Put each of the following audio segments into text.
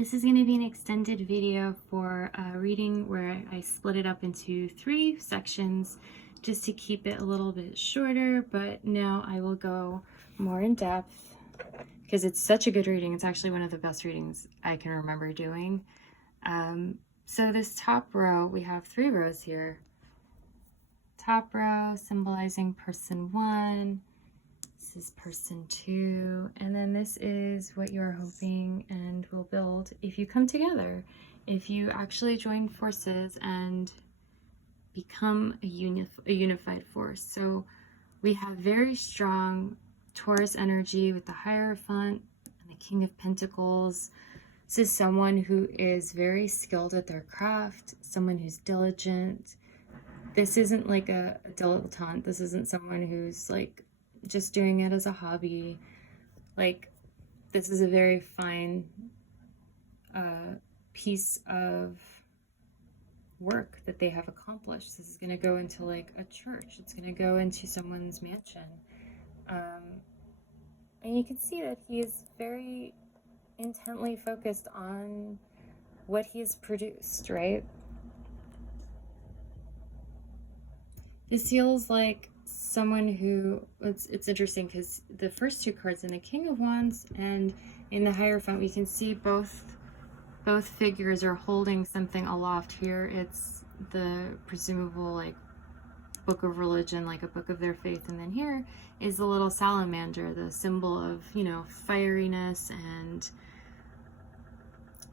This is going to be an extended video for a reading where I split it up into 3 sections just to keep it a little bit shorter, but now I will go more in depth because it's such a good reading. It's actually one of the best readings I can remember doing. So this top row, we have 3 rows here. Top row symbolizing person 1. This is person 2, and then this is what you're hoping and will build if you come together, if you actually join forces and become a unified force. So we have very strong Taurus energy with the Hierophant and the King of Pentacles. This is someone who is very skilled at their craft, someone who's diligent. This isn't like a dilettante. This isn't someone who's like just doing it as a hobby. Like, this is a very fine piece of work that they have accomplished. This is going to go into like a church. It's going to go into someone's mansion. And you can see that he is very intently focused on what he's produced, right? This feels like someone who, it's interesting because the first 2 cards in the King of Wands and in the Hierophant, we can see both figures are holding something aloft. Here it's the presumable like book of religion, like a book of their faith, and then here is the little salamander, the symbol of, you know, fieriness and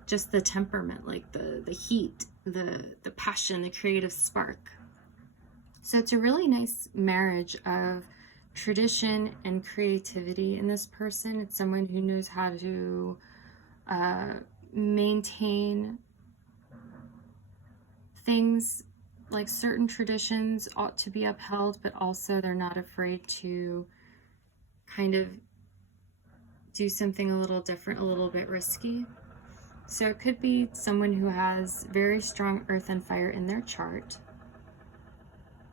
just the temperament, like the heat, the passion, the creative spark. So it's a really nice marriage of tradition and creativity in this person. It's someone who knows how to maintain things, like certain traditions ought to be upheld, but also they're not afraid to kind of do something a little different, a little bit risky. So it could be someone who has very strong earth and fire in their chart.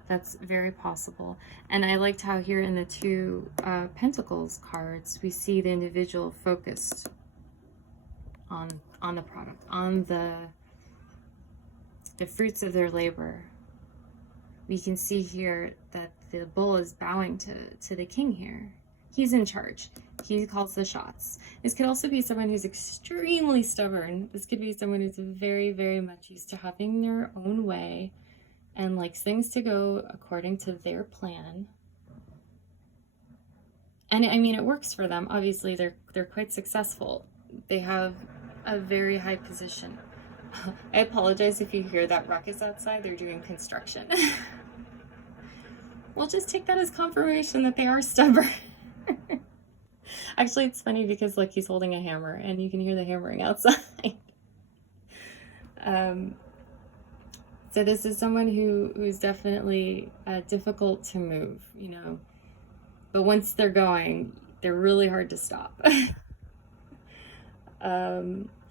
That's very possible. And I liked how here in the 2 Pentacles cards, we see the individual focused on the product, on the fruits of their labor. We can see here that the bull is bowing to the king here. He's in charge. He calls the shots. This could also be someone who's extremely stubborn. This could be someone who's very, very much used to having their own way and likes things to go according to their plan. And I mean, it works for them. Obviously, they're quite successful. They have a very high position. I apologize if you hear that ruckus outside. They're doing construction. We'll just take that as confirmation that they are stubborn. Actually, it's funny because like he's holding a hammer and you can hear the hammering outside. So this is someone who's definitely difficult to move, you know, but once they're going, they're really hard to stop.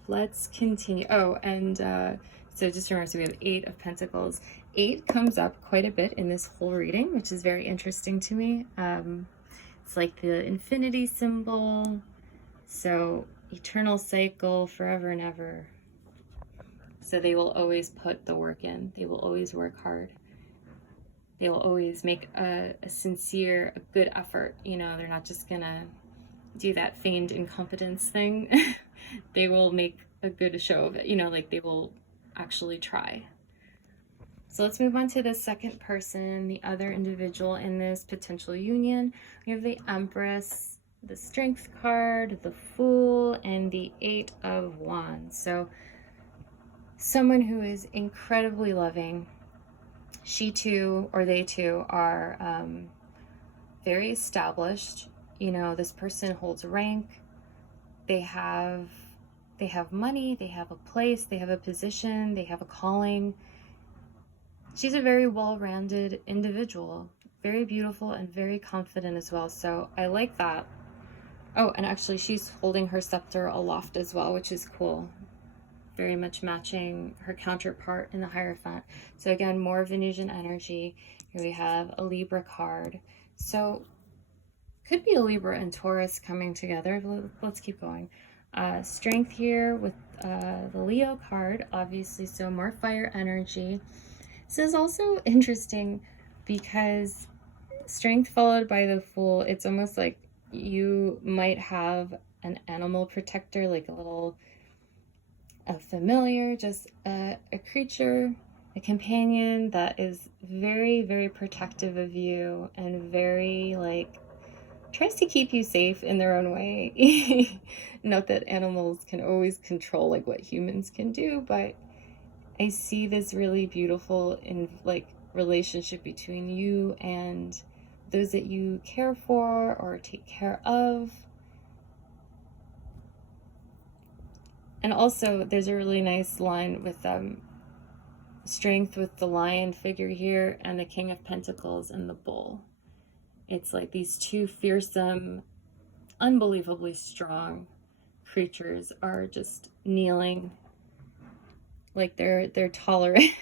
Let's continue. Oh, and so just remember, so we have 8 of Pentacles. 8 comes up quite a bit in this whole reading, which is very interesting to me. It's like the infinity symbol. So eternal cycle, forever and ever. So they will always put the work in. They will always work hard. They will always make a sincere, a good effort. You know, they're not just gonna do that feigned incompetence thing. They will make a good show of it. You know, like they will actually try. So let's move on to the second person, the other individual in this potential union. We have the Empress, the Strength card, the Fool, and the 8 of Wands. So someone who is incredibly loving. She too, or they too, are very established. You know, this person holds rank. They have money, they have a place, they have a position, they have a calling. She's a very well-rounded individual, very beautiful and very confident as well. So I like that. Oh, and actually she's holding her scepter aloft as well, which is cool. Very much matching her counterpart in the Hierophant. So again, more Venusian energy. Here we have a Libra card. So could be a Libra and Taurus coming together. Let's keep going. Strength here with the Leo card, obviously, so more fire energy. This is also interesting because strength followed by the Fool, it's almost like you might have an animal protector, like a familiar, just a creature, a companion that is very, very protective of you and very, like, tries to keep you safe in their own way. Note that animals can always control, like, what humans can do, but I see this really beautiful in, like, relationship between you and those that you care for or take care of. And also, there's a really nice line with strength with the lion figure here and the King of Pentacles and the bull. It's like these two fearsome, unbelievably strong creatures are just kneeling, like they're tolerant.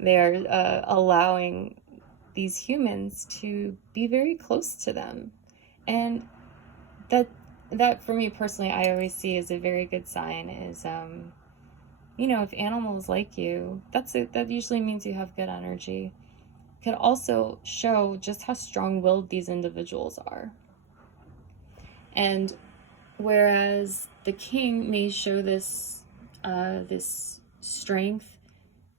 They are allowing these humans to be very close to them, and that for me personally, I always see as a very good sign is if animals like you, that usually means you have good energy. It could also show just how strong-willed these individuals are. And whereas the king may show this strength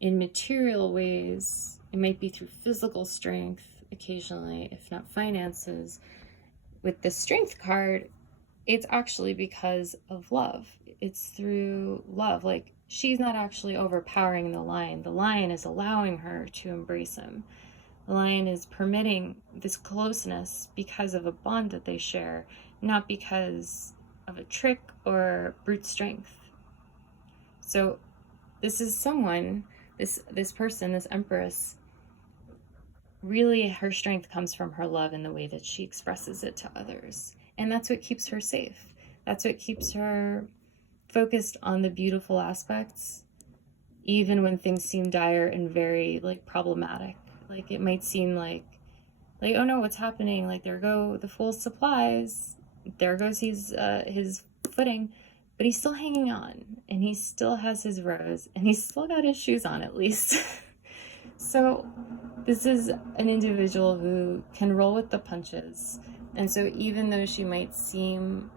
in material ways, it might be through physical strength occasionally, if not finances. With the strength card, it's actually because of love. It's through love. Like, she's not actually overpowering the lion. The lion is allowing her to embrace him. The lion is permitting this closeness because of a bond that they share, not because of a trick or brute strength. So this is someone, this person, this empress, really her strength comes from her love and the way that she expresses it to others. And that's what keeps her safe. That's what keeps her focused on the beautiful aspects, even when things seem dire and very, like, problematic. Like, it might seem like, oh no, what's happening? Like, there go the Fool's supplies. There goes his footing. But he's still hanging on, and he still has his rose, and he's still got his shoes on, at least. So this is an individual who can roll with the punches. And so even though she might seem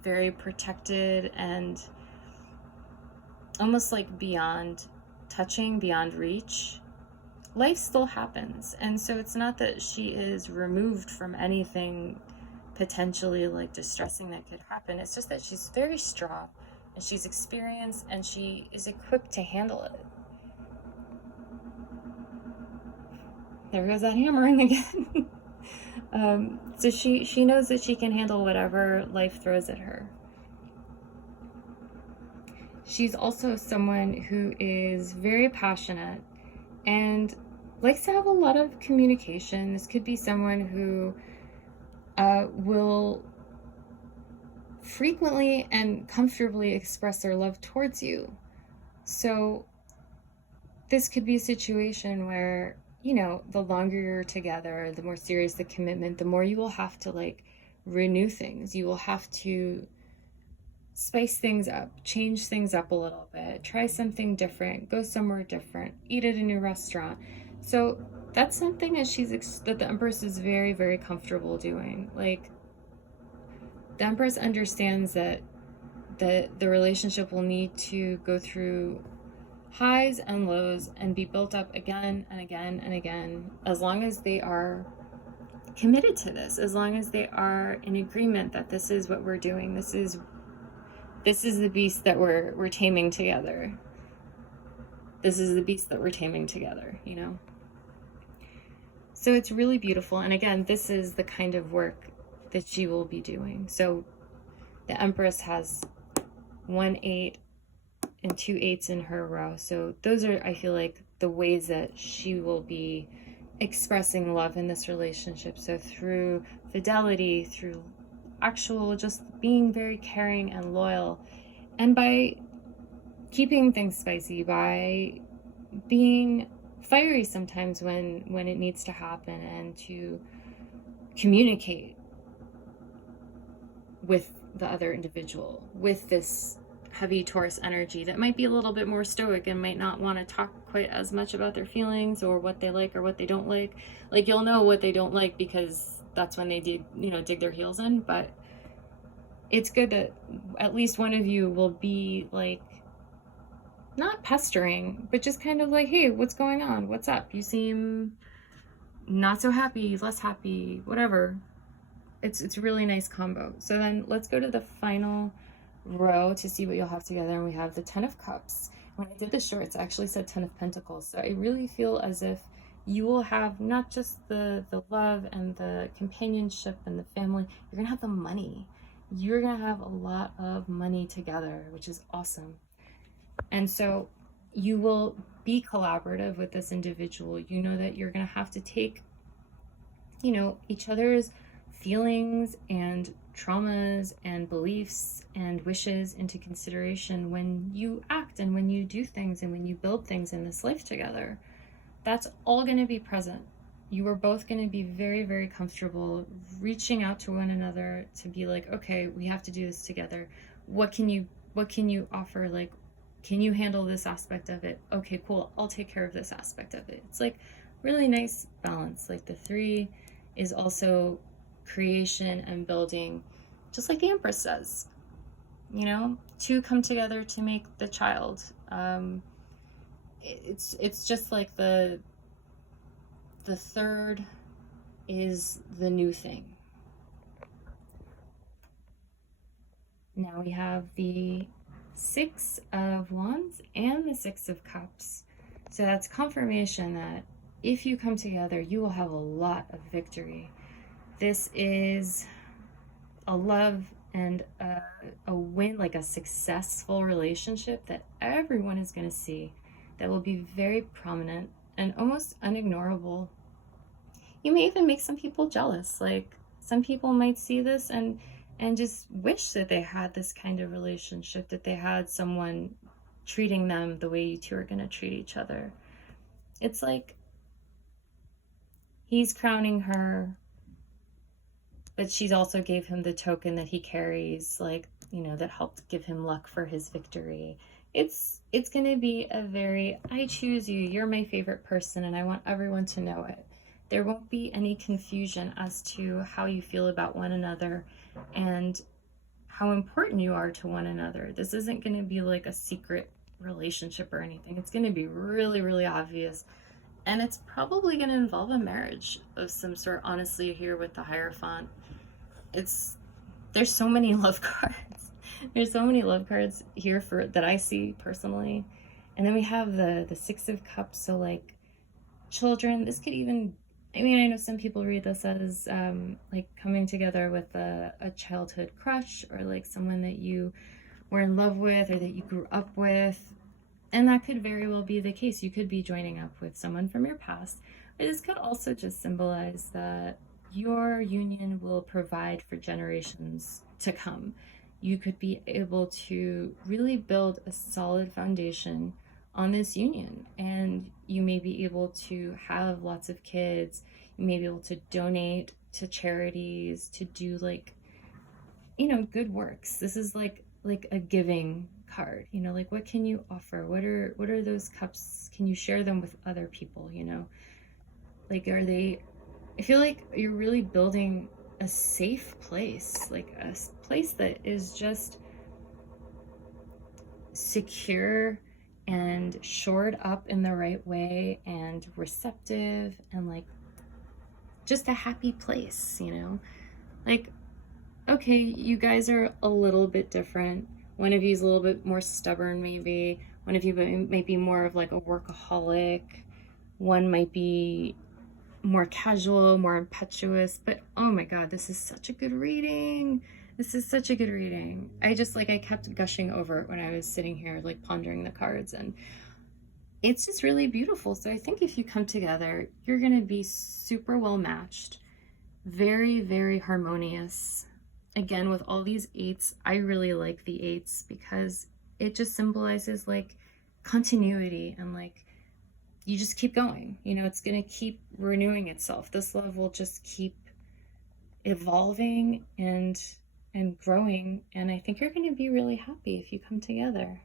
very protected and almost like beyond touching, beyond reach, life still happens. And so it's not that she is removed from anything potentially, like, distressing that could happen. It's just that she's very strong and she's experienced and she is equipped to handle it. There goes that hammering again. So she knows that she can handle whatever life throws at her. She's also someone who is very passionate and likes to have a lot of communication. This could be someone who will frequently and comfortably express their love towards you. So this could be a situation where, the longer you're together, the more serious the commitment, the more you will have to, like, renew things. You will have to spice things up, change things up a little bit, try something different, go somewhere different, eat at a new restaurant. So that's something that the Empress is very, very comfortable doing. Like, the Empress understands that the relationship will need to go through highs and lows and be built up again and again and again, as long as they are committed to this, as long as they are in agreement that this is what we're doing. This is the beast that we're taming together. This is the beast that we're taming together, So it's really beautiful. And again, this is the kind of work that she will be doing. So the Empress has 1 8 and 2 8s in her row. So those are, I feel like, the ways that she will be expressing love in this relationship. So through fidelity, through actual just being very caring and loyal, and by keeping things spicy, by being fiery sometimes when it needs to happen, and to communicate with the other individual with this heavy Taurus energy that might be a little bit more stoic and might not want to talk quite as much about their feelings or what they like or what they don't like. Like, you'll know what they don't like because that's when they dig their heels in. But it's good that at least one of you will be like, not pestering, but just kind of like, hey, what's going on? What's up? You seem not so happy, less happy, whatever. It's a really nice combo. So then let's go to the final row to see what you'll have together. And we have the 10 of Cups. When I did the shorts, I actually said 10 of Pentacles. So I really feel as if you will have not just the love and the companionship and the family, you're gonna have the money. You're gonna have a lot of money together, which is awesome. And so you will be collaborative with this individual. You know that you're going to have to take, each other's feelings and traumas and beliefs and wishes into consideration when you act and when you do things and when you build things in this life together. That's all going to be present. You are both going to be very, very comfortable reaching out to one another to be like, okay, we have to do this together. What can you offer? Like, can you handle this aspect of it? Okay, cool. I'll take care of this aspect of it. It's like really nice balance. Like the 3 is also creation and building, just like the Empress says. 2 come together to make the child. It's just like the 3rd is the new thing. Now we have the 6 of Wands and the 6 of Cups. So that's confirmation that if you come together, you will have a lot of victory. This is a love and a win, like a successful relationship that everyone is going to see, that will be very prominent and almost unignorable. You may even make some people jealous. Like, some people might see this and just wish that they had this kind of relationship, that they had someone treating them the way you two are going to treat each other. It's like he's crowning her, but she also gave him the token that he carries, like, that helped give him luck for his victory. It's going to be a very, I choose you, you're my favorite person, and I want everyone to know it. There won't be any confusion as to how you feel about one another and how important you are to one another. This isn't going to be like a secret relationship or anything. It's going to be really, really obvious. And it's probably going to involve a marriage of some sort, honestly, here with the Hierophant. There's so many love cards. There's so many love cards here that I see personally. And then we have the 6 of Cups. So like children, this could even, I know some people read this as like coming together with a childhood crush, or like someone that you were in love with or that you grew up with. And that could very well be the case. You could be joining up with someone from your past. But this could also just symbolize that your union will provide for generations to come. You could be able to really build a solid foundation on this union, and you may be able to have lots of kids. You may be able to donate to charities, to do like, good works. This is like a giving card, like what can you offer? What are those cups? Can you share them with other people? Like, I feel like you're really building a safe place, like a place that is just secure and shored up in the right way and receptive and like just a happy place, like, okay, you guys are a little bit different. One of you is a little bit more stubborn, maybe. One of you might be more of like a workaholic. One might be more casual, more impetuous. But oh my God, this is such a good reading. This is such a good reading. I kept gushing over it when I was sitting here, like pondering the cards, and it's just really beautiful. So I think if you come together, you're going to be super well matched, very, very harmonious. Again, with all these 8s, I really like the 8s because it just symbolizes like continuity and like you just keep going. It's going to keep renewing itself. This love will just keep evolving and and growing, and I think you're going to be really happy if you come together.